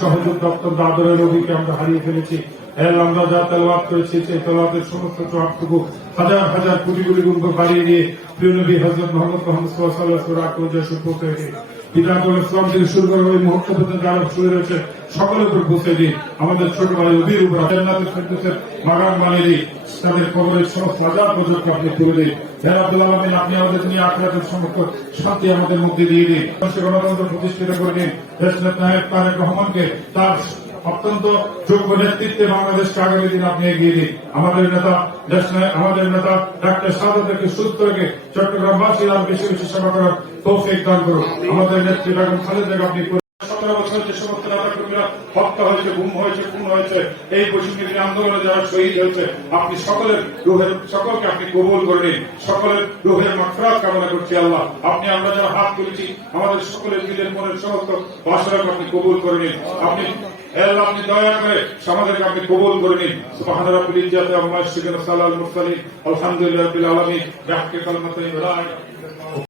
সহযোগ দাদরের হারিয়ে ফেলেছি হে আল্লাহ আমরা করেছি সেই সমস্ত হাজার হাজার কোটি কোটি গুণ বাড়িয়ে দিয়ে প্রিয় নবী হজরত মোহাম্মদ থেকে শুরু করে ওই মুহূর্ত পর্যন্ত যারা শুরু রয়েছে, সকলের উপর পৌঁছে দিন। আমাদের ছোট ভাই অবির উপর জান্নাতের বাগান বানিয়ে দিন। তাদের কবরের সমস্ত হাজার পর্যন্ত আপনি তুলে দিন। হে আব্দুল আপনি আমাদের নিয়ে আখড়াতের সমস্ত শান্তি আমাদের মধ্যে দিয়ে দিন। গণতন্ত্র প্রতিষ্ঠিত করে দিন। রহমানকে তার অত্যন্ত যোগ্য নেতৃত্বে বাংলাদেশকে আগামী দিন আপনি এগিয়ে দিন। আমাদের নেতা আমাদের নেতা ডাক্তার সাদাতকে সুস্থ রেখে চট্টগ্রামবাসীর আর বেশি বেশি সেবা করার তৌফিক দান করুন। আমাদের নেত্রী বেগম খালেদাকে আপনি আপনি সকলকে আপনি আমরা যারা হাত আমাদের সকলের দিলের মনের সমস্ত আপনি কবুল করে নিন। আপনি আল্লাহ, আপনি দয়া করে আমাদেরকে আপনি কবুল করে নিন। সুবহান রাব্বিল ইজ্জাতি আম্মা ইয়াসিফুন সালাল মুরসালিন আলহামদুলিল্লাহি রাব্বিল আলামিন।